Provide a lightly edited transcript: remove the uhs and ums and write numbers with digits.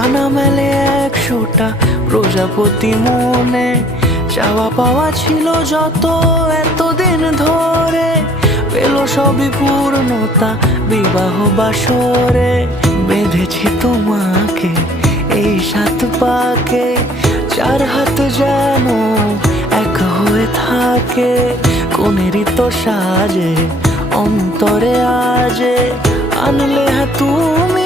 ডানা মেলে 100টা প্রজাপতি মনে, চাওয়া পাওয়া ছিল যত এতদিন ধরে, পেল সবই পূর্ণতা বিবাহ বাসরে। বেঁধেছি তোমাকে এই 7 পাকে, 4 হাত যেন এক হয়ে থাকে, কোনেরই তো সাজে অন্তরে আজে আনলে তুমি